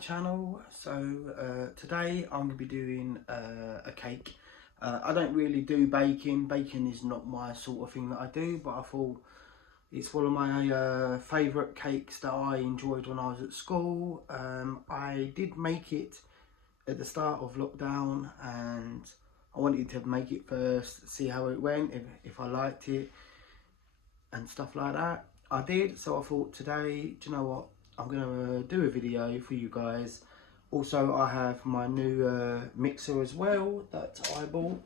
channel. So today I'm going to be doing a cake. I don't really do baking. Baking is not my sort of thing that I do, but I thought it's one of my favourite cakes that I enjoyed when I was at school. I did make it at the start of lockdown and I wanted to make it first, see how it went, if I liked it and stuff like that. I did, so I thought today, do you know what, I'm going to do a video for you guys. Also, I have my new mixer as well that I bought.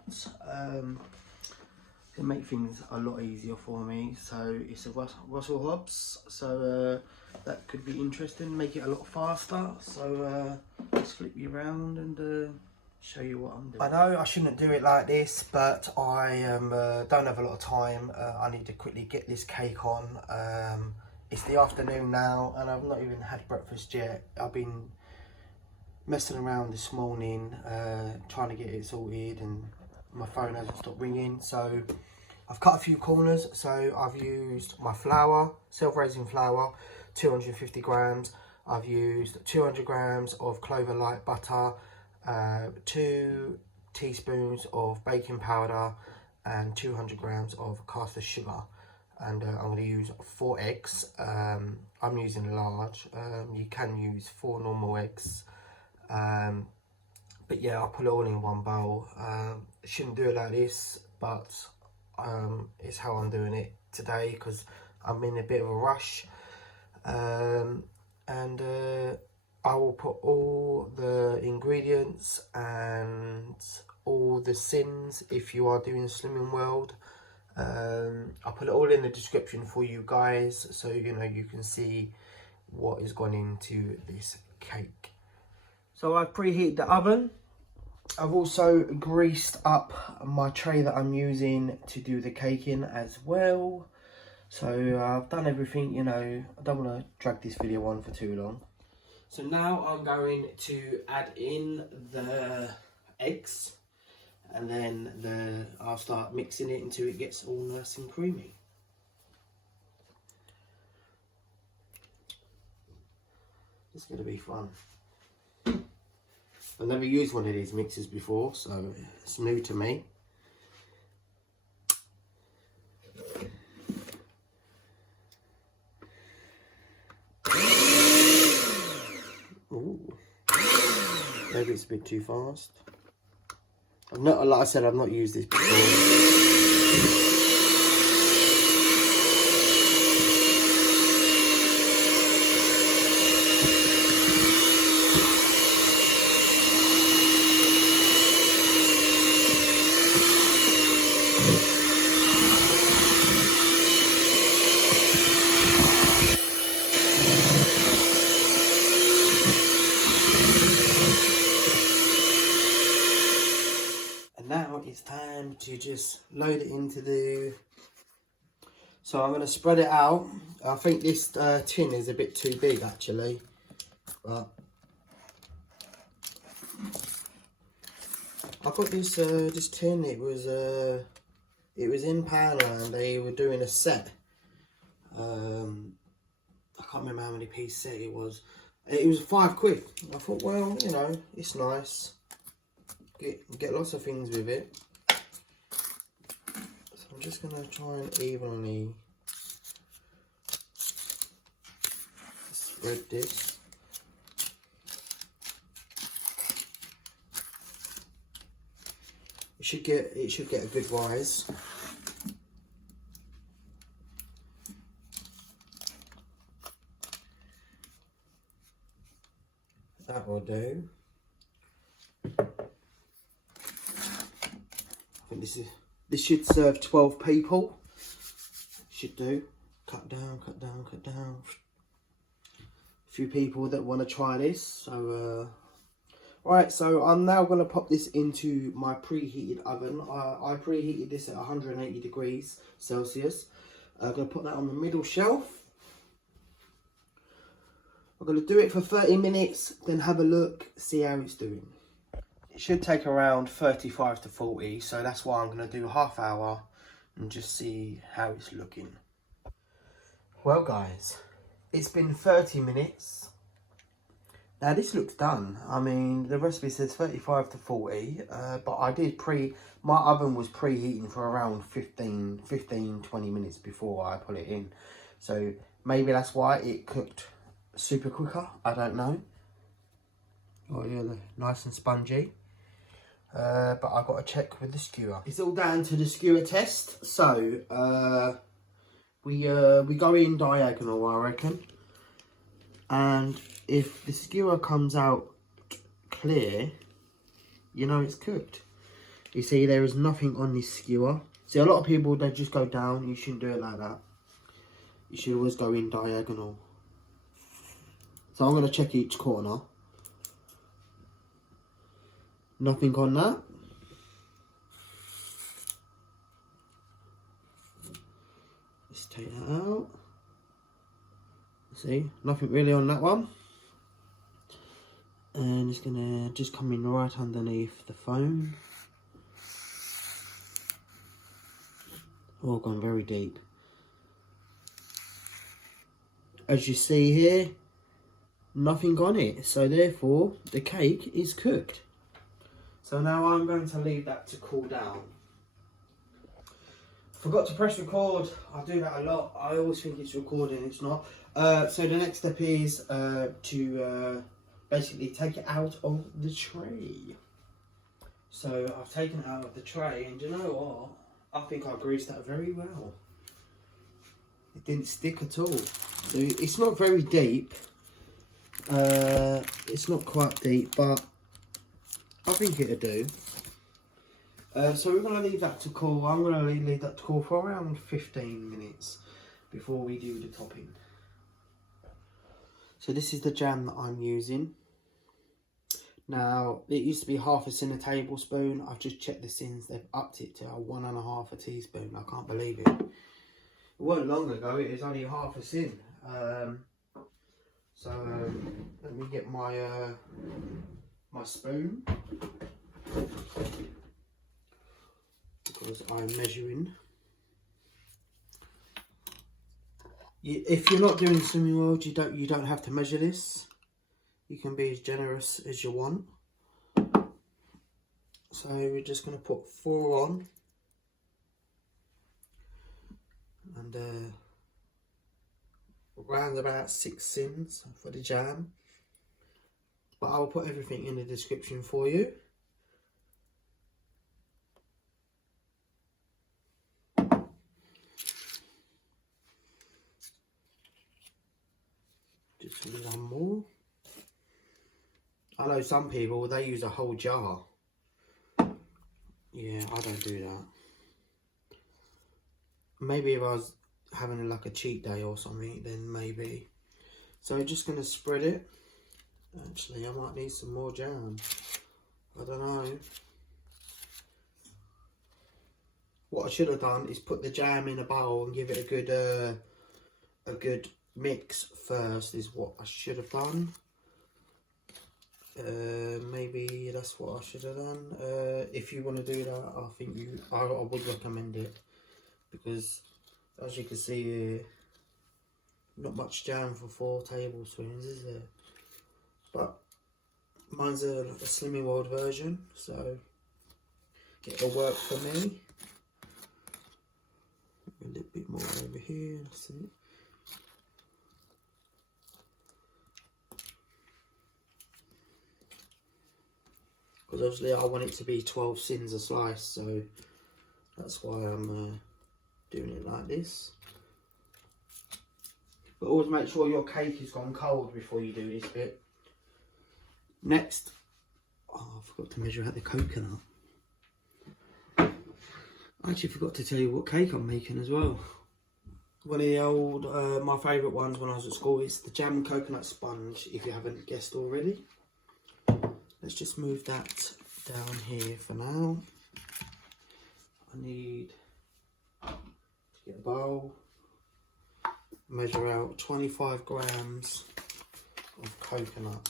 To make things a lot easier for me. So it's a Russell Hobbs, so that could be interesting, make it a lot faster. So let's flip you around and show you what I'm doing. I know I shouldn't do it like this, but I don't have a lot of time. I need to quickly get this cake on. It's the afternoon now and I've not even had breakfast yet. I've been messing around this morning trying to get it sorted and my phone hasn't stopped ringing. So I've cut a few corners. So I've used my flour, self-raising flour, 250 grams. I've used 200 grams of clover light butter, 2 teaspoons of baking powder and 200 grams of custard sugar. And I'm going to use 4 eggs. I'm using large. You can use 4 normal eggs. But yeah, I'll put it all in one bowl. Shouldn't do it like this, but it's how I'm doing it today because I'm in a bit of a rush. And I will put all the ingredients and all the Syns if you are doing Slimming World. I'll put it all in the description for you guys, so you know you can see what is gone into this cake. So I've preheated the oven. I've also greased up my tray that I'm using to do the cake in as well. So I've done everything, you know, I don't want to drag this video on for too long. So now I'm going to add in the eggs. And then I'll start mixing it until it gets all nice and creamy. It's going to be fun. I've never used one of these mixers before, so it's new to me. Ooh. Maybe it's a bit too fast. I've not, like I said, I've not used this before. Now it's time to just load it into the... So I'm going to spread it out. I think this tin is a bit too big actually, but I got this this tin. It was in Poundland. They were doing a set. I can't remember how many piece set it was. It was £5. I thought, well, you know, it's nice. Get lots of things with it. So I'm just going to try and evenly spread this. It should get a good rise. That will do. This should serve 12 people. Should do. Cut down, cut down, cut down. A few people that want to try this. So, right. So I'm now going to pop this into my preheated oven. I preheated this at 180 degrees Celsius. I'm going to put that on the middle shelf. I'm going to do it for 30 minutes. Then have a look, see how it's doing. It should take around 35 to 40, so that's why I'm going to do half hour and just see how it's looking. Well guys, it's been 30 minutes. Now this looks done. I mean, the recipe says 35 to 40, but I did my oven was preheating for around 20 minutes before I put it in. So maybe that's why it cooked super quicker, I don't know. Oh yeah, they're nice and spongy. But I've got to check with the skewer. It's all down to the skewer test. So we go in diagonal, I reckon. And if the skewer comes out clear, you know it's cooked. You see, there is nothing on this skewer. See, a lot of people, they just go down. You shouldn't do it like that. You should always go in diagonal. So I'm going to check each corner. Nothing on that. Let's take that out. See, nothing really on that one. And it's gonna just come in right underneath the phone. Oh, gone very deep. As you see here, nothing on it. So therefore, the cake is cooked. So now I'm going to leave that to cool down. Forgot to press record. I do that a lot. I always think it's recording, it's not. So the next step is to basically take it out of the tray. So I've taken it out of the tray, and you know what? I think I greased that very well. It didn't stick at all. So it's not very deep. It's not quite deep, but I think it'll do. So we're going to leave that to cool. I'm going to leave that to cool for around 15 minutes before we do the topping. So this is the jam that I'm using. Now, it used to be half a Syns a tablespoon. I've just checked the Syns. They've upped it to 1.5 teaspoon. I can't believe it. It wasn't long ago. It was only half a Syns. Let me get my my spoon, because I'm measuring. If you're not doing swimming world, you don't have to measure this. You can be as generous as you want. So we're just going to put 4 on, and around about 6 Syns for the jam. But I'll put everything in the description for you. Just one more. I know some people, they use a whole jar. Yeah, I don't do that. Maybe if I was having like a cheat day or something, then maybe. So we're just going to spread it. Actually, I might need some more jam. I don't know. What I should have done is put the jam in a bowl and give it a good mix first, is what I should have done. Maybe that's what I should have done. If you want to do that, I think I would recommend it, because as you can see here, not much jam for 4 tablespoons, is there? But mine's a Slimming World version, so it'll work for me. A little bit more over here, that's it. Because obviously I want it to be 12 Syns a slice, so that's why I'm doing it like this. But always make sure your cake has gone cold before you do this bit. Next, oh, I forgot to measure out the coconut. I actually forgot to tell you what cake I'm making as well. One of the old, my favourite ones when I was at school is the jam and coconut sponge, if you haven't guessed already. Let's just move that down here for now. I need to get a bowl, measure out 25 grams of coconut.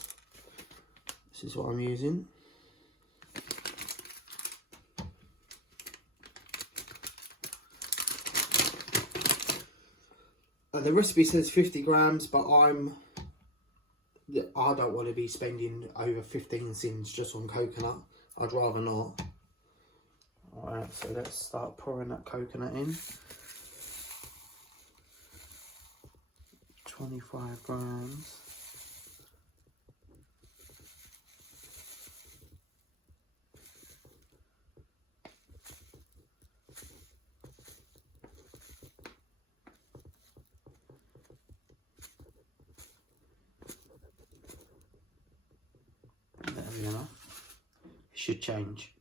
This is what I'm using. The recipe says 50 grams, but I don't want to be spending over 15 Syns just on coconut. I'd rather not. Alright, so let's start pouring that coconut in. 25 grams. There we go. It should change.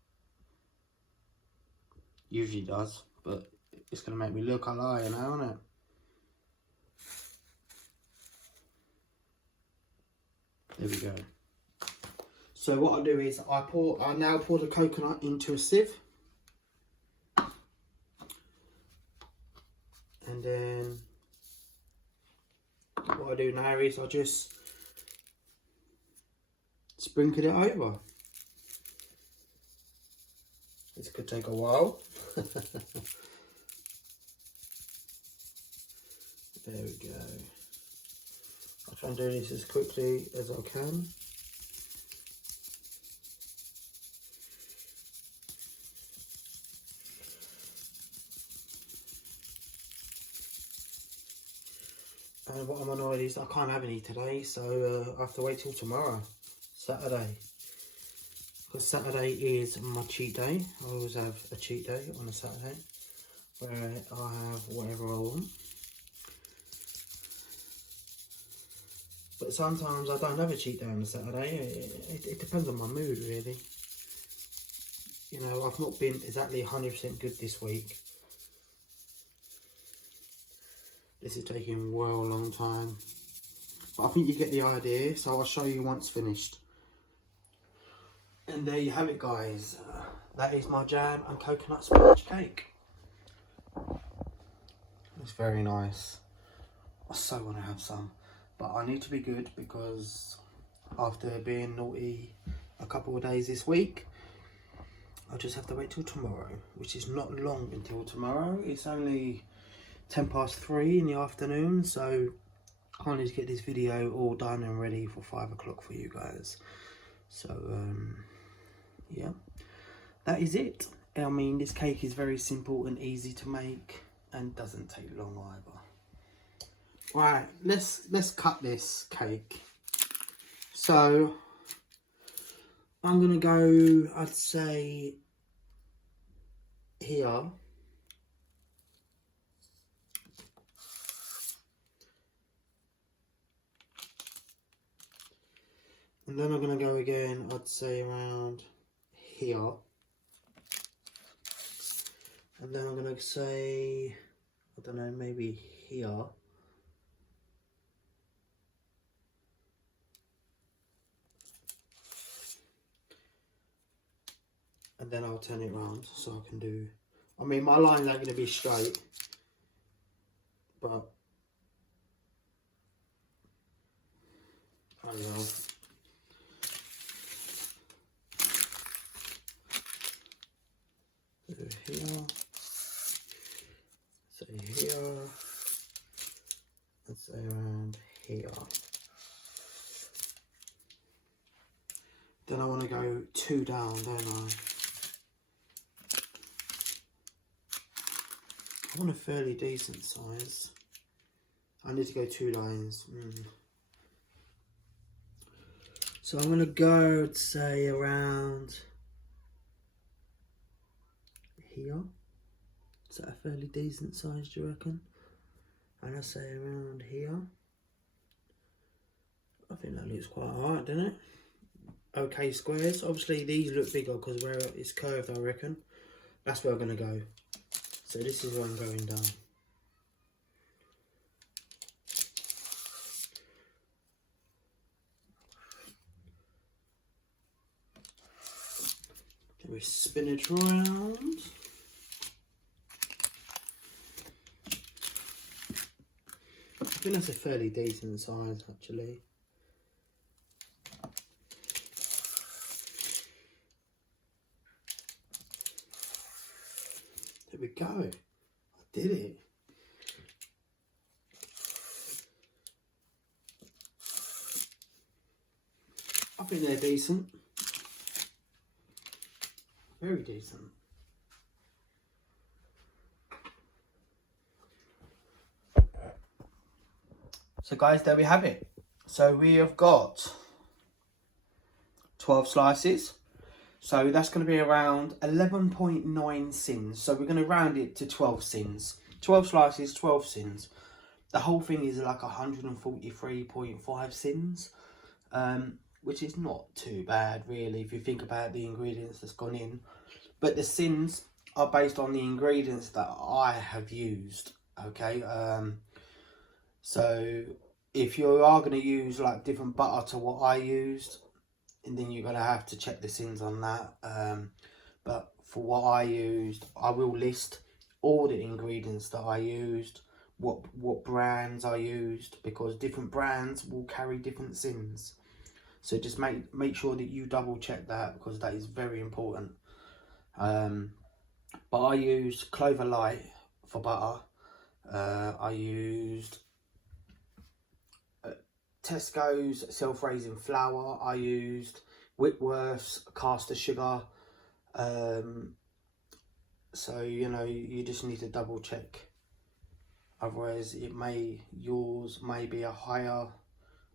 Usually does, but it's going to make me look a liar now, isn't it? There we go. So what I do is I now pour the coconut into a sieve. And then what I do now is I just sprinkle it over. This could take a while. There we go. I'll try and do this as quickly as I can. And what I'm annoyed is I can't have any today, so I have to wait till tomorrow, Saturday. Because Saturday is my cheat day. I always have a cheat day on a Saturday where I have whatever I want. But sometimes I don't have a cheat day on a Saturday. It depends on my mood, really. You know, I've not been exactly 100% good this week. This is taking well a long time. But I think you get the idea, so I'll show you once finished. And there you have it, guys. That is my jam and coconut sponge cake. It's very nice. I so want to have some. But I need to be good because after being naughty a couple of days this week, I'll just have to wait till tomorrow, which is not long until tomorrow. It's only 3:10 in the afternoon, so I need to get this video all done and ready for 5 o'clock for you guys. So, yeah, that is it. I mean, this cake is very simple and easy to make and doesn't take long either. Right, let's cut this cake. So I'm gonna go, I'd say here. And then I'm gonna go again, I'd say around here. And then I'm gonna say, I don't know, maybe here. And then I'll turn it around so I can do, I mean, my lines aren't going to be straight, but I don't know. So here, say here, let's say around here. Then I want to go 2 down, don't I? I want a fairly decent size. I need to go 2 lines. So I'm going to go, say, around here. Is that a fairly decent size, do you reckon? And I say around here. I think that looks quite alright, doesn't it? Okay squares. Obviously these look bigger because where it's curved, I reckon. That's where I'm going to go. So this is where I'm going down. Then we spin it around. I think that's a fairly decent size actually. There we go. I did it. think they're decent. Very decent. So guys, there we have it. So we have got 12 slices. So that's going to be around 11.9 Syns. So we're going to round it to 12 Syns. 12 slices, 12 Syns. The whole thing is like 143.5 Syns. Which is not too bad really if you think about the ingredients that's gone in. But the Syns are based on the ingredients that I have used. Okay. So if you are going to use like different butter to what I used, and then you're going to have to check the Syns on that. But for what I used, I will list all the ingredients that I used, what brands I used, because different brands will carry different Syns. So just make sure that you double check that, because that is very important. But I used Clover Light for butter. I used Tesco's self-raising flour. I used Whitworth's caster sugar. So you know, you just need to double check, otherwise yours may be a higher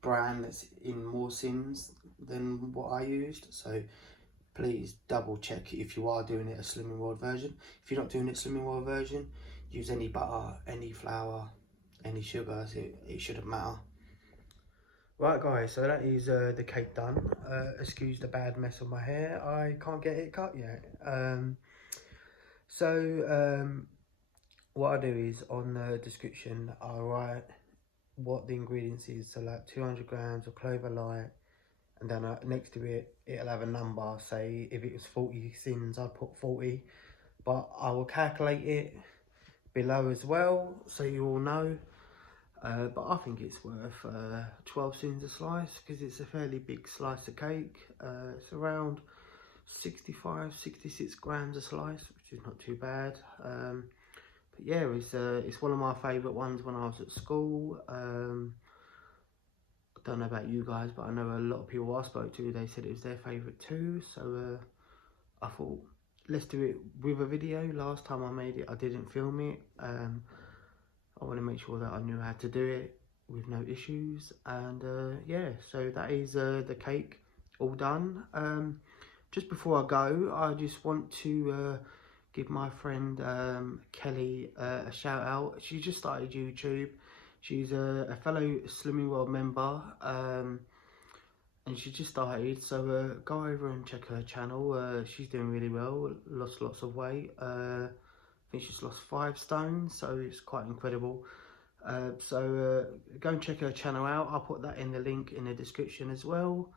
brand that's in more Syns than what I used. So please double check if you are doing it a Slimming World version. If you're not doing it Slimming World version, use any butter, any flour, any sugar. So it shouldn't matter. Right guys, so that is the cake done. Excuse the bad mess on my hair, I can't get it cut yet. What I do is on the description I write what the ingredients is. So like 200 grams of Clover Light, and then next to it it'll have a number. Say if it was 40 Syns, I'd put 40, but I will calculate it below as well so you all know. But I think it's worth 12 Syns a slice, because it's a fairly big slice of cake. It's around 65-66 grams a slice, which is not too bad. But yeah, it's one of my favourite ones when I was at school. I don't know about you guys, but I know a lot of people I spoke to, they said it was their favourite too. So I thought, let's do it with a video. Last time I made it, I didn't film it. I want to make sure that I knew how to do it with no issues. And yeah, so that is the cake all done. Just before I go, I just want to give my friend Kelly a shout out. She just started YouTube. She's a fellow Slimming World member, and she just started. So go over and check her channel. She's doing really well. Lost lots of weight. I think she's lost 5 stone, so it's quite incredible. So go and check her channel out. I'll put that in the link in the description as well.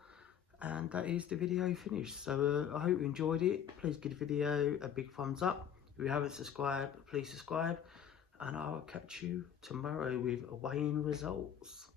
And that is the video finished. So I hope you enjoyed it. Please give the video a big thumbs up. If you haven't subscribed, please subscribe. And I'll catch you tomorrow with weighing results.